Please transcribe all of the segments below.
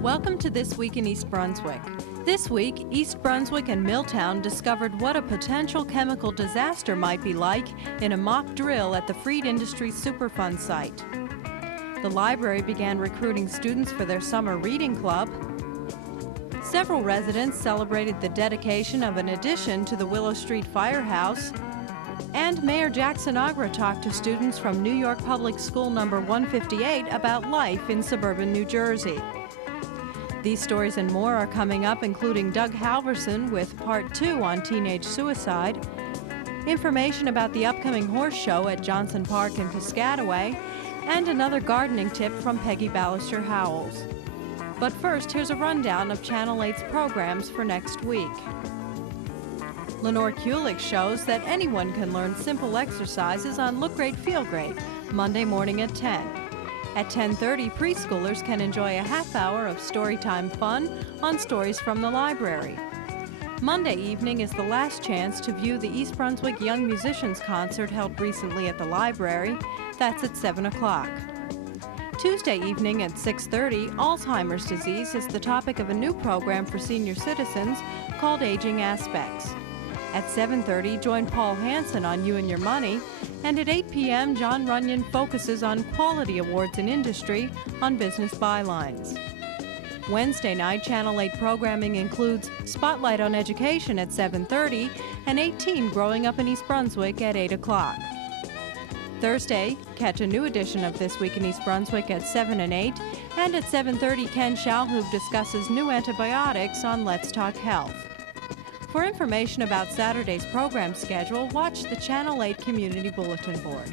Welcome to This Week in East Brunswick. This week, East Brunswick and Milltown discovered what a potential chemical disaster might be like in a mock drill at the Freed Industries Superfund site. The library began recruiting students for their summer reading club. Several residents celebrated the dedication of an addition to the Willow Street Firehouse. And Mayor Jack Sinagra talked to students from New York Public School number 158 about life in suburban New Jersey. These stories and more are coming up, including Doug Halverson with Part 2 on teenage suicide, information about the upcoming horse show at Johnson Park in Piscataway, and another gardening tip from Peggy Ballister-Howells. But first, here's a rundown of Channel 8's programs for next week. Lenore Kulik shows that anyone can learn simple exercises on Look Great, Feel Great, Monday morning at 10. At 10:30, preschoolers can enjoy a half hour of storytime fun on stories from the library. Monday evening is the last chance to view the East Brunswick Young Musicians concert held recently at the library. That's at 7 o'clock. Tuesday evening at 6:30, Alzheimer's disease is the topic of a new program for senior citizens called Aging Aspects. At 7:30, join Paul Hansen on You and Your Money, and at 8 p.m., John Runyon focuses on quality awards in industry on business bylines. Wednesday night, Channel 8 programming includes Spotlight on Education at 7:30 and 18 Growing Up in East Brunswick at 8 o'clock. Thursday, catch a new edition of This Week in East Brunswick at 7 and 8, and at 7:30, Ken Shalhoub discusses new antibiotics on Let's Talk Health. For information about Saturday's program schedule, watch the Channel 8 Community Bulletin Board.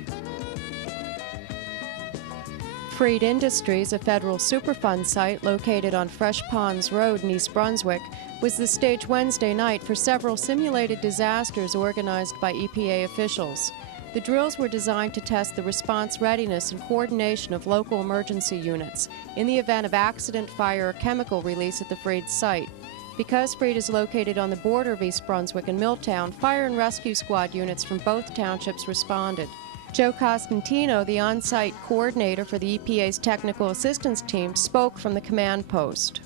Freed Industries, a federal Superfund site located on Fresh Ponds Road in East Brunswick, was the stage Wednesday night for several simulated disasters organized by EPA officials. The drills were designed to test the response readiness and coordination of local emergency units in the event of accident, fire, or chemical release at the Freed site. Because Freed is located on the border of East Brunswick and Milltown, fire and rescue squad units from both townships responded. Joe Costantino, the on-site coordinator for the EPA's technical assistance team, spoke from the command post.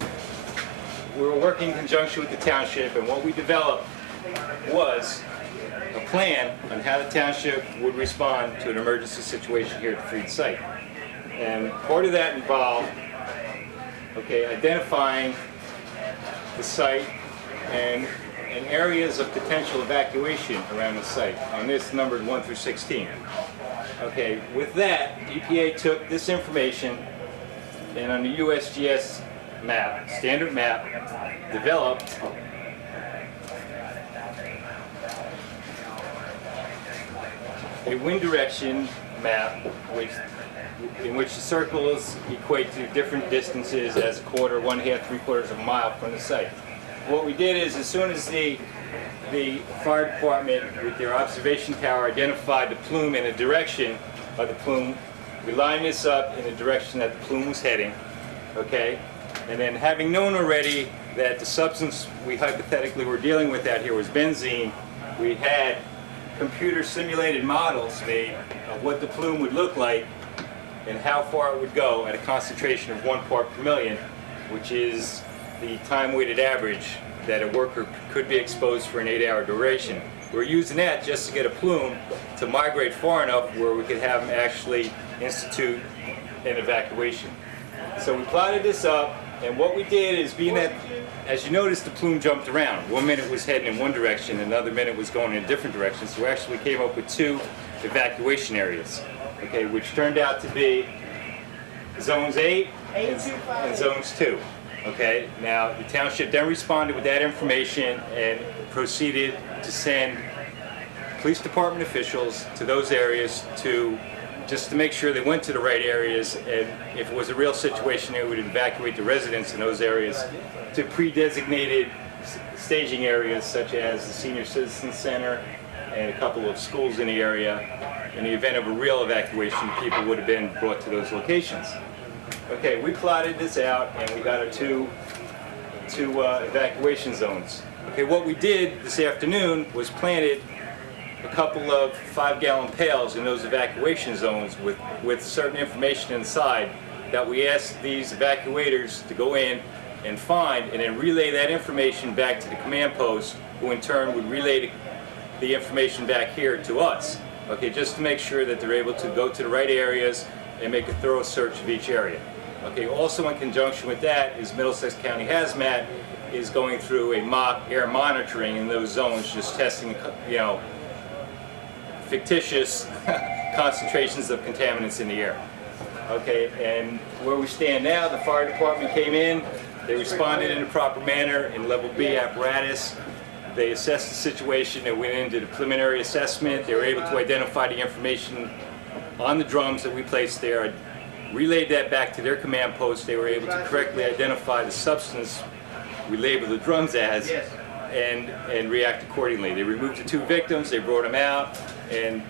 We were working in conjunction with the township, and what we developed was a plan on how the township would respond to an emergency situation here at the Freed site. And part of that involved, identifying the site and areas of potential evacuation around the site. On this, numbered 1 through 16. With that, EPA took this information and on the USGS map, standard map, developed a wind direction map in which the circles equate to different distances as a quarter, 1/2, 3/4 of a mile from the site. What we did is, as soon as the fire department with their observation tower identified the plume and the direction of the plume, we lined this up in the direction that the plume was heading, and then having known already that the substance we hypothetically were dealing with out here was benzene, we had computer simulated models made of what the plume would look like and how far it would go at a concentration of 1 part per million, which is the time-weighted average that a worker could be exposed for an 8-hour duration. We're using that just to get a plume to migrate far enough where we could have them actually institute an evacuation. So we plotted this up, and what we did is, being that, as you noticed, the plume jumped around. 1 minute was heading in one direction, another minute was going in a different direction, so we actually came up with 2 evacuation areas. Which turned out to be zones 8 and zones 2. Now the township then responded with that information and proceeded to send police department officials to those areas just to make sure they went to the right areas, and if it was a real situation, they would evacuate the residents in those areas to pre-designated staging areas such as the Senior Citizen Center and a couple of schools in the area. In the event of a real evacuation, people would have been brought to those locations. We plotted this out, and we got our two evacuation zones. What we did this afternoon was planted a couple of 5-gallon pails in those evacuation zones with certain information inside that we ask these evacuators to go in and find and then relay that information back to the command post, who in turn would relay the information back here to us, okay, just to make sure that they're able to go to the right areas and make a thorough search of each area. Okay, also in conjunction with that is Middlesex County Hazmat is going through a mock air monitoring in those zones, just testing, you know, fictitious concentrations of contaminants in the air. Okay, and where we stand now, the fire department came in, they responded in a proper manner in level B apparatus. They assessed the situation, they went into the preliminary assessment, they were able to identify the information on the drums that we placed there, relayed that back to their command post. They were able to correctly identify the substance we labeled the drums as and react accordingly. They removed the 2 victims, they brought them out, and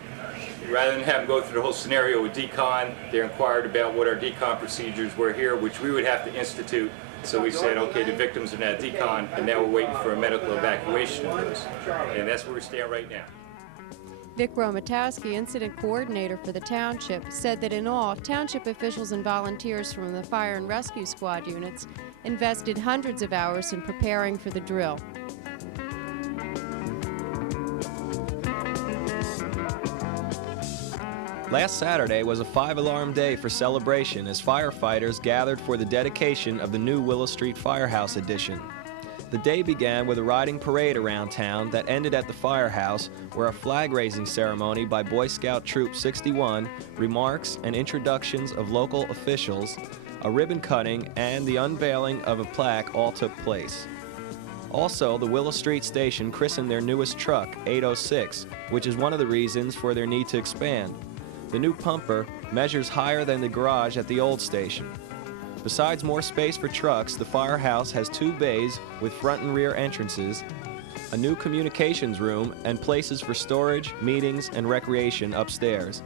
rather than have them go through the whole scenario with decon, they inquired about what our decon procedures were here, which we would have to institute. So we said, okay, the victims are now decon, and now we're waiting for a medical evacuation of those. And that's where we stand right now. Vic Romatowski, incident coordinator for the township, said that in all, township officials and volunteers from the fire and rescue squad units invested hundreds of hours in preparing for the drill. Last Saturday was a 5-alarm day for celebration as firefighters gathered for the dedication of the new Willow Street Firehouse Edition. The day began with a riding parade around town that ended at the firehouse, where a flag-raising ceremony by Boy Scout Troop 61, remarks and introductions of local officials, a ribbon cutting, and the unveiling of a plaque all took place. Also, the Willow Street Station christened their newest truck, 806, which is one of the reasons for their need to expand. The new pumper measures higher than the garage at the old station. Besides more space for trucks, the firehouse has 2 bays with front and rear entrances, a new communications room, and places for storage, meetings, and recreation upstairs.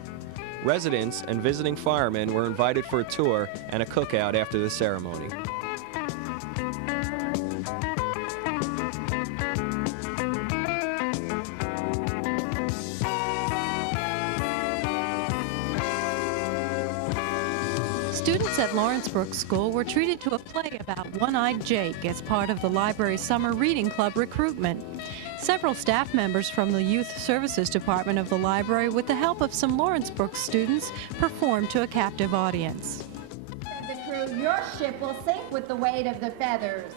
Residents and visiting firemen were invited for a tour and a cookout after the ceremony. Students at Lawrence Brook School were treated to a play about One-Eyed Jake as part of the library's summer reading club recruitment. Several staff members from the Youth Services Department of the library, with the help of some Lawrence Brook students, performed to a captive audience. Said the crew, your ship will sink with the weight of the feathers.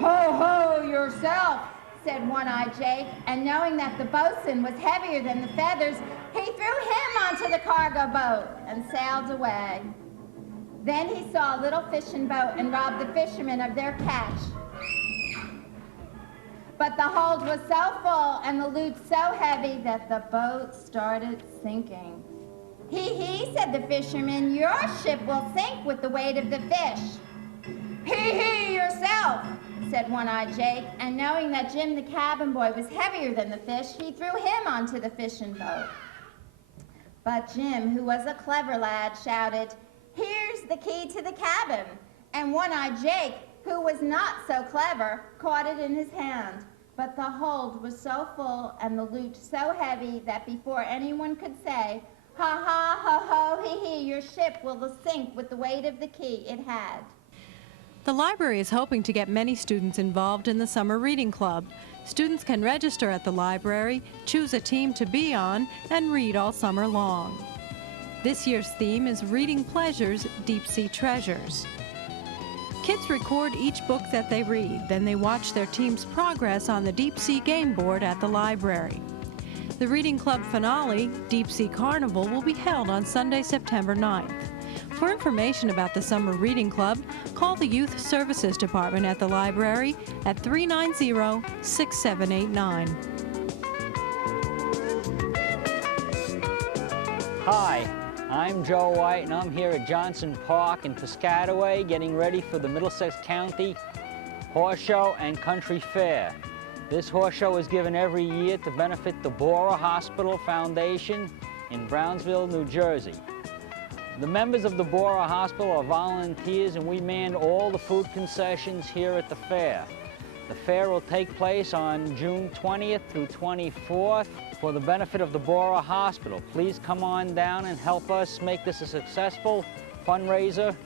Ho, ho, yourself, said One-Eyed Jake, and knowing that the boatswain was heavier than the feathers, he threw him onto the cargo boat and sailed away. Then he saw a little fishing boat and robbed the fishermen of their catch. But the hold was so full and the loot so heavy that the boat started sinking. Hee, said the fisherman, your ship will sink with the weight of the fish. Hee, yourself, said One-Eyed Jake, and knowing that Jim the cabin boy was heavier than the fish, he threw him onto the fishing boat. But Jim, who was a clever lad, shouted, here's the key to the cabin. And One-Eyed Jake, who was not so clever, caught it in his hand. But the hold was so full and the loot so heavy that before anyone could say, ha, ha, ho, ho, hee, your ship will sink with the weight of the key it had. The library is hoping to get many students involved in the Summer Reading Club. Students can register at the library, choose a team to be on, and read all summer long. This year's theme is Reading Pleasures, Deep Sea Treasures. Kids record each book that they read, then they watch their team's progress on the Deep Sea game board at the library. The Reading Club finale, Deep Sea Carnival, will be held on Sunday, September 9th. For information about the Summer Reading Club, call the Youth Services Department at the library at 390-6789. Hi, I'm Joe White, and I'm here at Johnson Park in Piscataway getting ready for the Middlesex County Horse Show and Country Fair. This horse show is given every year to benefit the Bourque Hospital Foundation in Brownsville, New Jersey. The members of the Bourque Hospital are volunteers, and we man all the food concessions here at the fair. The fair will take place on June 20th through 24th for the benefit of the Bourque Hospital. Please come on down and help us make this a successful fundraiser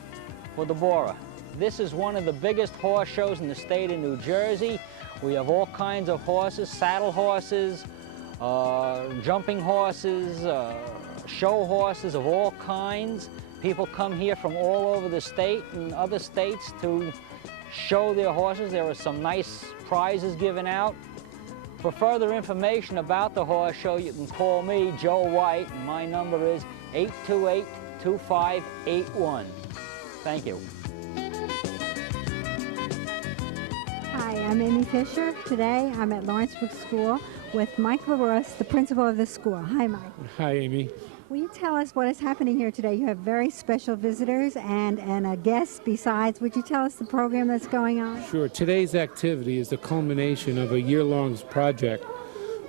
for the Bourque. This is one of the biggest horse shows in the state of New Jersey. We have all kinds of horses, saddle horses, jumping horses, show horses of all kinds. People come here from all over the state and other states to show their horses. There are some nice prizes given out. For further information about the horse show, you can call me, Joe White, and my number is 828-2581. Thank you. Hi, I'm Amy Fisher. Today I'm at Lawrenceburg School with Mike LaRosse, the principal of the school. Hi, Mike. Hi, Amy. Will you tell us what is happening here today? You have very special visitors and a guest besides. Would you tell us the program that's going on? Sure. Today's activity is the culmination of a year-long project,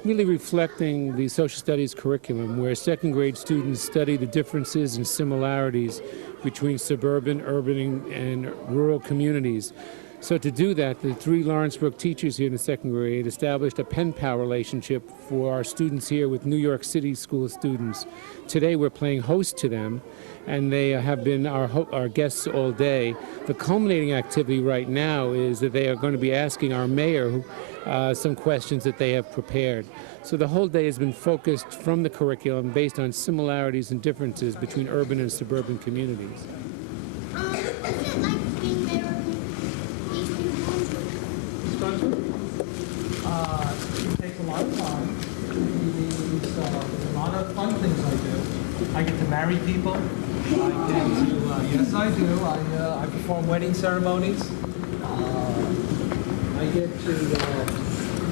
really reflecting the social studies curriculum, where second grade students study the differences and similarities between suburban, urban, and rural communities. So to do that, the 3 Lawrenceburg teachers here in the second grade established a pen-pal relationship for our students here with New York City school students. Today we're playing host to them, and they have been our guests all day. The culminating activity right now is that they are going to be asking our mayor some questions that they have prepared. So the whole day has been focused from the curriculum based on similarities and differences between urban and suburban communities. It takes a lot of time. There's a lot of fun things I do. I get to marry people. Yes, I do. I perform wedding ceremonies. I get to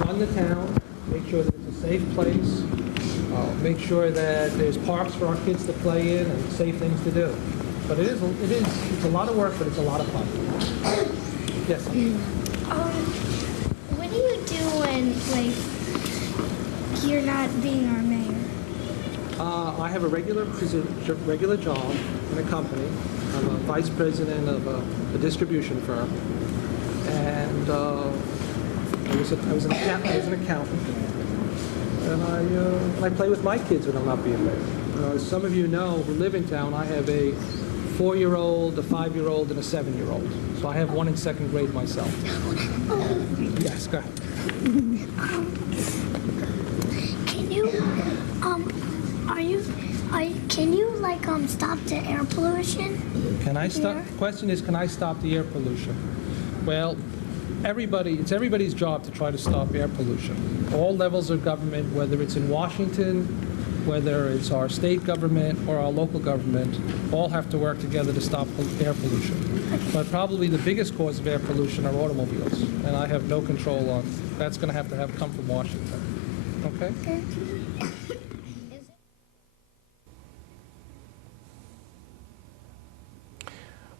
run the town, make sure that it's a safe place, make sure that there's parks for our kids to play in and safe things to do. But it's a lot of work, but it's a lot of fun. Yes. What do you do when, you're not being our mayor? I have a regular job in a company. I'm a vice president of a distribution firm, and I was an accountant. And I play with my kids when I'm not being there. As some of you know who live in town, I have a 4-year-old, a 5-year-old, and a 7-year-old. So I have one in second grade myself. Yes, go ahead. Can you stop the air pollution? Can I stop? The question is, can I stop the air pollution? Well, it's everybody's job to try to stop air pollution. All levels of government, whether it's in Washington, whether it's our state government or our local government, all have to work together to stop air pollution. But probably the biggest cause of air pollution are automobiles, and I have no control on. That's going to have come from Washington. Okay?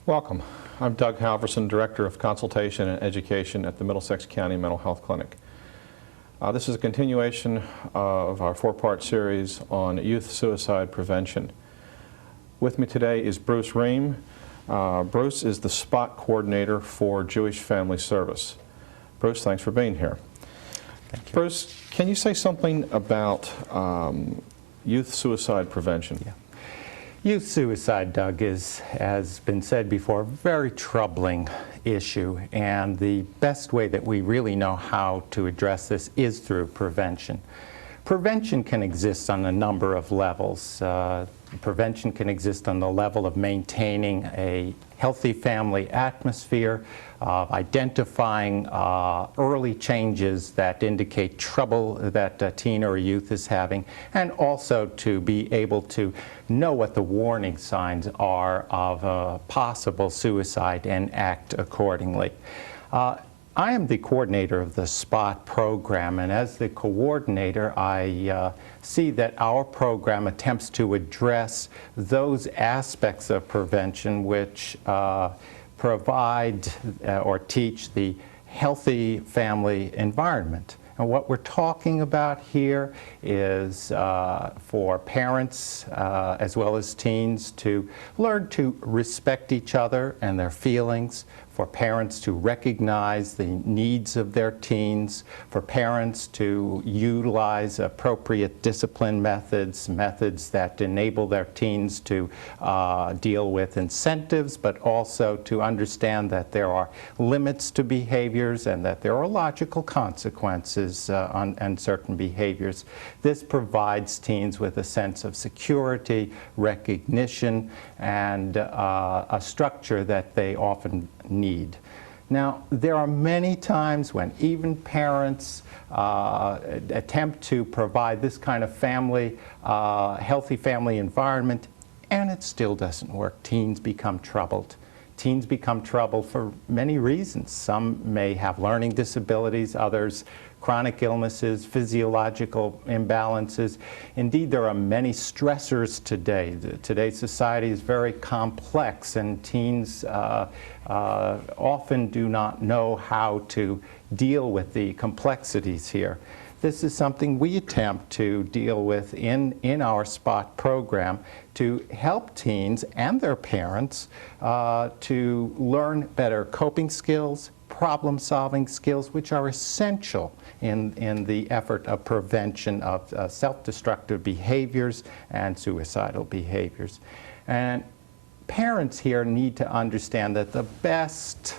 Welcome. I'm Doug Halverson, Director of Consultation and Education at the Middlesex County Mental Health Clinic. This is a continuation of our 4-part series on youth suicide prevention. With me today is Bruce Reim. Bruce is the spot coordinator for Jewish Family Service. Bruce, thanks for being here. Thank you. Bruce, can you say something about youth suicide prevention? Yeah. Youth suicide, Doug, is, as been said before, a very troubling issue, and the best way that we really know how to address this is through prevention. Prevention can exist on a number of levels. Prevention can exist on the level of maintaining a healthy family atmosphere, identifying early changes that indicate trouble that a teen or a youth is having, and also to be able to know what the warning signs are of a possible suicide and act accordingly. I am the coordinator of the SPOT program, and as the coordinator, I see that our program attempts to address those aspects of prevention which provide or teach the healthy family environment. And what we're talking about here is for parents as well as teens to learn to respect each other and their feelings, for parents to recognize the needs of their teens, for parents to utilize appropriate discipline methods, methods that enable their teens to deal with incentives, but also to understand that there are limits to behaviors and that there are logical consequences on certain behaviors. This provides teens with a sense of security, recognition, and a structure that they often need. Now, there are many times when even parents attempt to provide this kind of family, healthy family environment, and it still doesn't work. Teens become troubled. Teens become troubled for many reasons. Some may have learning disabilities, others chronic illnesses, physiological imbalances. Indeed, there are many stressors today. Today's society is very complex, and teens often do not know how to deal with the complexities here. This is something we attempt to deal with in our SPOT program to help teens and their parents to learn better coping skills, problem-solving skills, which are essential in the effort of prevention of self-destructive behaviors and suicidal behaviors. And parents here need to understand that the best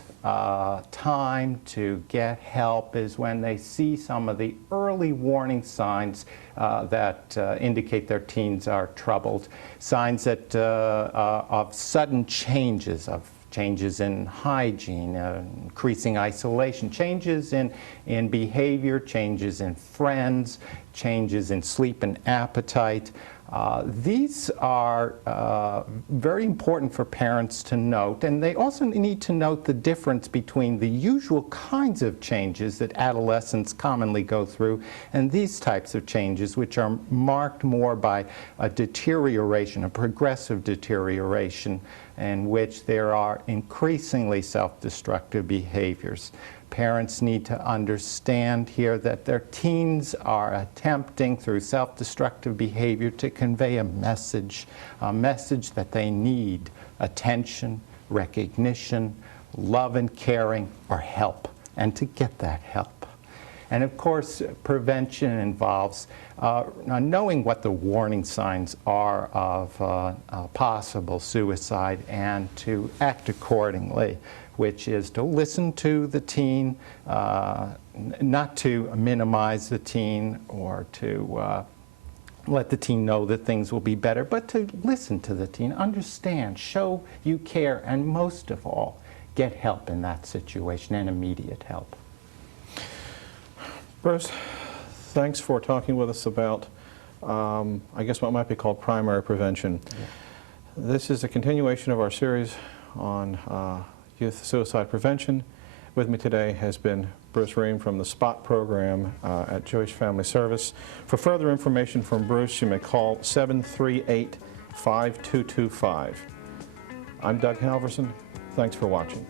time to get help is when they see some of the early warning signs that indicate their teens are troubled, signs that of sudden changes, of changes in hygiene, increasing isolation, changes in behavior, changes in friends, changes in sleep and appetite. These are very important for parents to note, and they also need to note the difference between the usual kinds of changes that adolescents commonly go through and these types of changes, which are marked more by a deterioration, a progressive deterioration, in which there are increasingly self-destructive behaviors. Parents need to understand here that their teens are attempting through self-destructive behavior to convey a message that they need attention, recognition, love and caring, or help, and to get that help. And of course, prevention involves knowing what the warning signs are of possible suicide and to act accordingly, which is to listen to the teen, not to minimize the teen or to let the teen know that things will be better, but to listen to the teen, understand, show you care, and most of all, get help in that situation, and immediate help. Bruce, thanks for talking with us about, I guess what might be called primary prevention. Yeah. This is a continuation of our series on youth suicide prevention. With me today has been Bruce Reim from the SPOT program at Jewish Family Service. For further information from Bruce, you may call 738-5225. I'm Doug Halverson. Thanks for watching.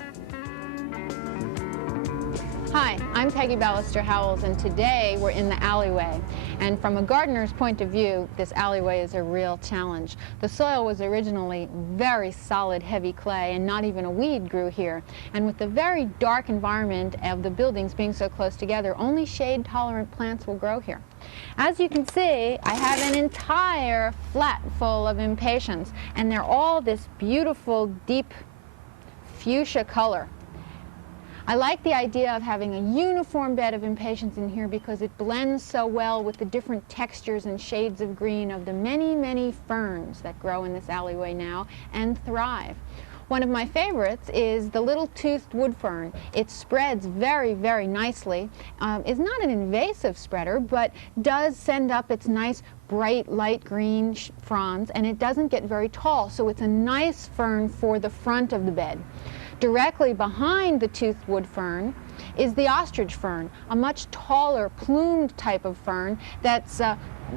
Hi, I'm Peggy Ballister-Howells, and today we're in the alleyway. And from a gardener's point of view, this alleyway is a real challenge. The soil was originally very solid, heavy clay, and not even a weed grew here. And with the very dark environment of the buildings being so close together, only shade-tolerant plants will grow here. As you can see, I have an entire flat full of impatiens, and they're all this beautiful, deep fuchsia color. I like the idea of having a uniform bed of impatiens in here because it blends so well with the different textures and shades of green of the many, many ferns that grow in this alleyway now and thrive. One of my favorites is the little toothed wood fern. It spreads very, very nicely. It's not an invasive spreader, but does send up its nice bright light green fronds, and it doesn't get very tall, so it's a nice fern for the front of the bed. Directly behind the toothed wood fern is the ostrich fern, a much taller, plumed type of fern that's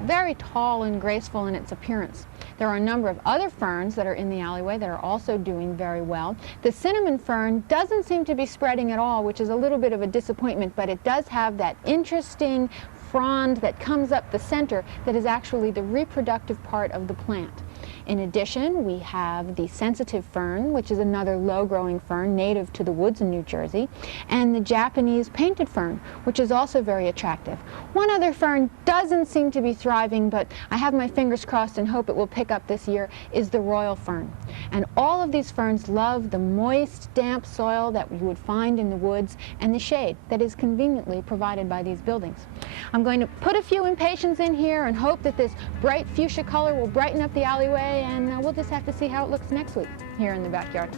very tall and graceful in its appearance. There are a number of other ferns that are in the alleyway that are also doing very well. The cinnamon fern doesn't seem to be spreading at all, which is a little bit of a disappointment, but it does have that interesting frond that comes up the center that is actually the reproductive part of the plant. In addition, we have the sensitive fern, which is another low-growing fern native to the woods in New Jersey, and the Japanese painted fern, which is also very attractive. One other fern doesn't seem to be thriving, but I have my fingers crossed and hope it will pick up this year, is the royal fern. And all of these ferns love the moist, damp soil that you would find in the woods and the shade that is conveniently provided by these buildings. I'm going to put a few impatiens in here and hope that this bright fuchsia color will brighten up the alleyway, and we'll just have to see how it looks next week here in the backyard.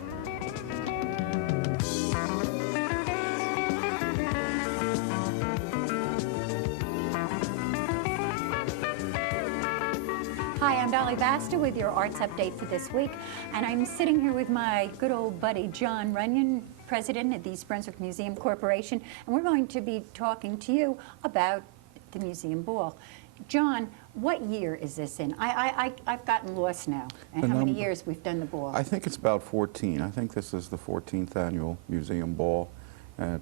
Hi, I'm Dolly Basta with your arts update for this week, and I'm sitting here with my good old buddy John Runyon, president of the East Brunswick Museum Corporation, and we're going to be talking to you about the museum ball. John, what year is this in? I've gotten lost now, and how many years we've done the ball. I think it's about 14. I think this is the 14th annual museum ball. It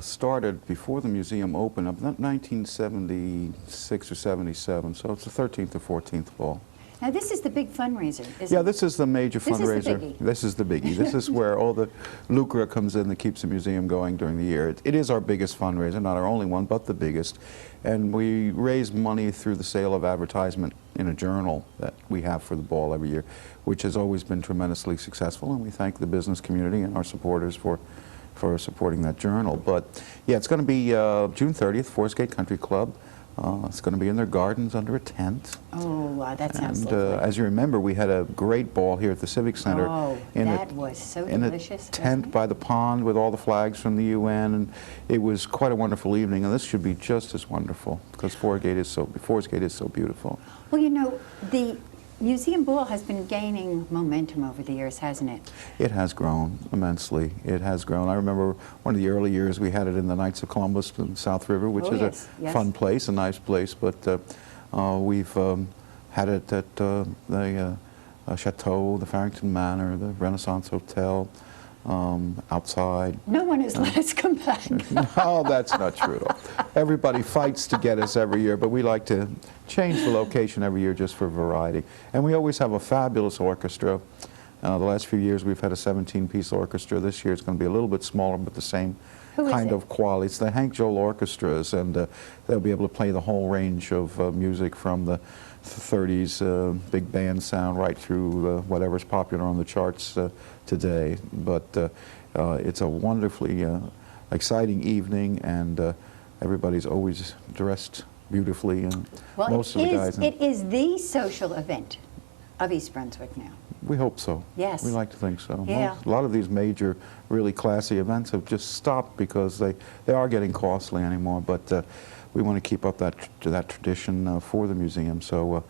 started before the museum opened, up 1976 or 77, so it's the 13th or 14th ball. Now this is the big fundraiser, isn't Yeah, it? this is the major fundraiser. This is the biggie. This is the biggie. This is where all the lucre comes in that keeps the museum going during the year. It is our biggest fundraiser, not our only one, but the biggest. And we raise money through the sale of advertisement in a journal that we have for the ball every year, which has always been tremendously successful, and we thank the business community and our supporters for supporting that journal. But yeah, it's going to be June 30th, Forest Gate Country Club. It's going to be in their gardens under a tent. Oh, wow, that sounds and, lovely. as you remember, we had a great ball here at the Civic Center. Oh, that was so delicious. In a tent by the pond with all the flags from the UN, and it was quite a wonderful evening. And this should be just as wonderful because Forest Gate is so beautiful. Well, you know, the museum ball has been gaining momentum over the years, hasn't it? It has grown immensely. It has grown. I remember one of the early years we had it in the Knights of Columbus in South River, which is a fun place, a nice place. But we've had it at the Chateau, the Farrington Manor, the Renaissance Hotel, outside. No one has let us come back. No, that's not true at all. Everybody fights to get us every year, but we like to change the location every year just for variety. And we always have a fabulous orchestra. The last few years we've had a 17-piece orchestra. This year it's going to be a little bit smaller, but the same kind of quality. It's the Hank Joel Orchestras, and they'll be able to play the whole range of music from the 30s big band sound right through whatever's popular on the charts today. But it's a wonderfully exciting evening, and everybody's always dressed beautifully, and well, most of the guys. It is the social event of East Brunswick now. We hope so. Yes. We like to think so. Yeah. A lot of these major, really classy events have just stopped because they are getting costly anymore, but we want to keep up that tradition for the museum. So,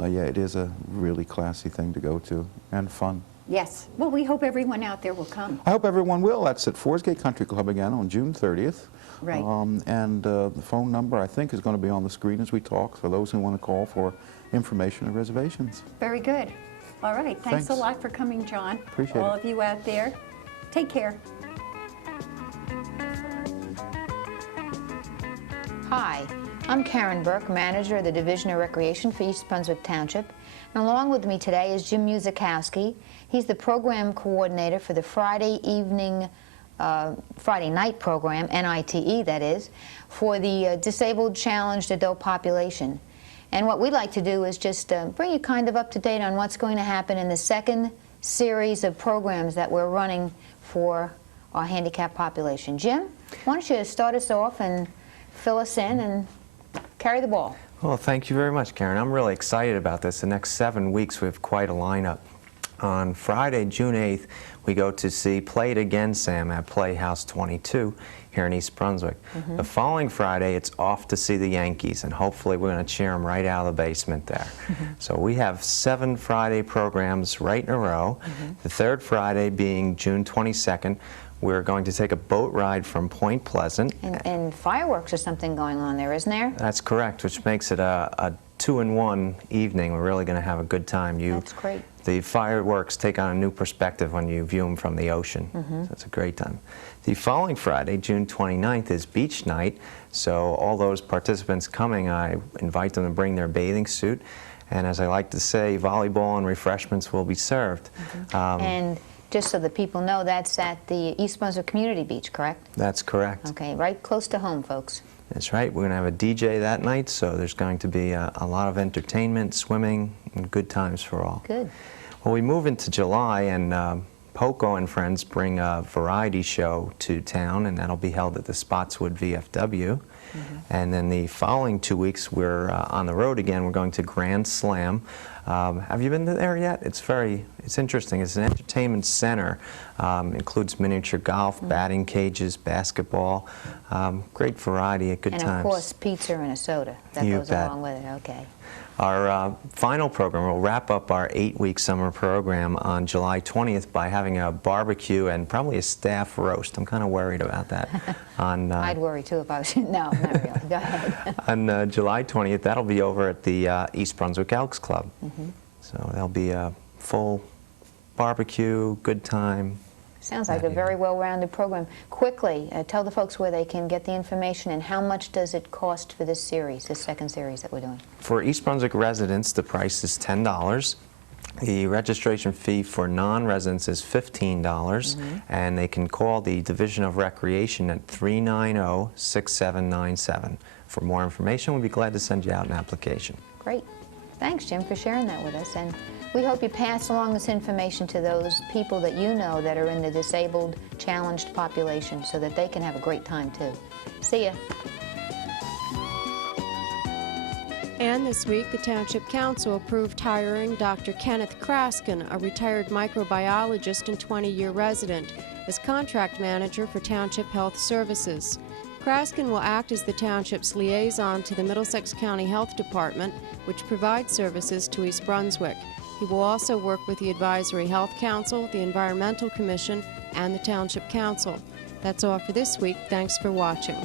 yeah, it is a really classy thing to go to and fun. Yes. Well, we hope everyone out there will come. I hope everyone will. That's at Forest Gate Country Club again on June 30th. Right. And the phone number, I think, is going to be on the screen as we talk for those who want to call for information or reservations. Very good. All right. Thanks a lot for coming, John. Appreciate it. All of you out there, take care. Hi, I'm Karen Bourque, manager of the Division of Recreation for East Brunswick Township. And along with me today is Jim Musakowski. He's the program coordinator for the Friday night program, NITE that is, for the disabled challenged adult population. And what we'd like to do is just bring you kind of up to date on what's going to happen in the second series of programs that we're running for our handicapped population. Jim, why don't you start us off and fill us in and carry the ball. Well, thank you very much, Karen. I'm really excited about this. The next 7 weeks, we have quite a lineup. On Friday, June 8th, we go to see Play It Again, Sam, at Playhouse 22 here in East Brunswick. Mm-hmm. The following Friday, it's off to see the Yankees, and hopefully we're going to cheer them right out of the basement there. Mm-hmm. So we have 7 Friday programs right in a row. Mm-hmm. The third Friday being June 22nd, we're going to take a boat ride from Point Pleasant. And fireworks or something going on there, isn't there? That's correct, which makes it a 2-in-1 evening. We're really going to have a good time. That's great. The fireworks take on a new perspective when you view them from the ocean. Mm-hmm. So it's a great time. The following Friday, June 29th, is beach night. So all those participants coming, I invite them to bring their bathing suit. And as I like to say, volleyball and refreshments will be served. And just so that people know, that's at the East Brunswick Community Beach, correct? That's correct. Okay, right close to home, folks. That's right. We're going to have a DJ that night, so there's going to be a lot of entertainment, swimming, and good times for all. Good. Well, we move into July, and Poco and Friends bring a variety show to town, and that'll be held at the Spotswood VFW. And then the following 2 weeks, we're on the road again. We're going to Grand Slam. Have you been there yet? It's interesting. It's an entertainment center. Includes miniature golf, batting cages, basketball. Great variety at good times. And of course, pizza and a soda. That goes along with it. Okay. Our final program, we'll wrap up our 8-week summer program on July 20th by having a barbecue and probably a staff roast. I'm kind of worried about that. I'd worry too if I was, no, not really. Go ahead. On July 20th, that'll be over at the East Brunswick Elks Club. So there'll be a full barbecue, good time. Sounds like a very well-rounded program. Quickly, tell the folks where they can get the information and how much does it cost for this series, this second series that we're doing. For East Brunswick residents, the price is $10. The registration fee for non-residents is $15, and they can call the Division of Recreation at 390-6797. For more information, we'd be glad to send you out an application. Great. Thanks, Jim, for sharing that with us. And we hope you pass along this information to those people that you know that are in the disabled, challenged population so that they can have a great time, too. See ya. And this week, the Township Council approved hiring Dr. Kenneth Kraskin, a retired microbiologist and 20-year resident, as contract manager for Township Health Services. Kraskin will act as the Township's liaison to the Middlesex County Health Department, which provides services to East Brunswick. He will also work with the Advisory Health Council, the Environmental Commission, and the Township Council. That's all for this week. Thanks for watching.